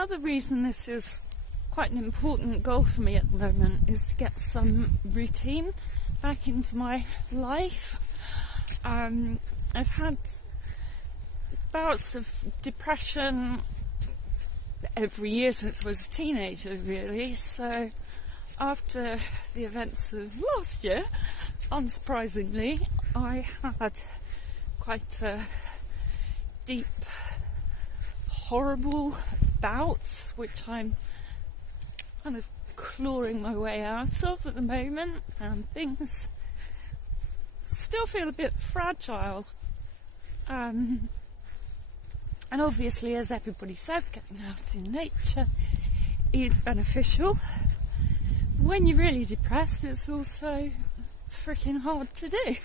Another reason this is quite an important goal for me at the moment is to get some routine back into my life. I've had bouts of depression every year since I was a teenager, really. So after the events of last year, unsurprisingly, I had quite a deep, horrible bout, which I'm kind of clawing my way out of at the moment, and things still feel a bit fragile. And obviously, as everybody says, getting out in nature is beneficial. When you're really depressed, it's also freaking hard to do.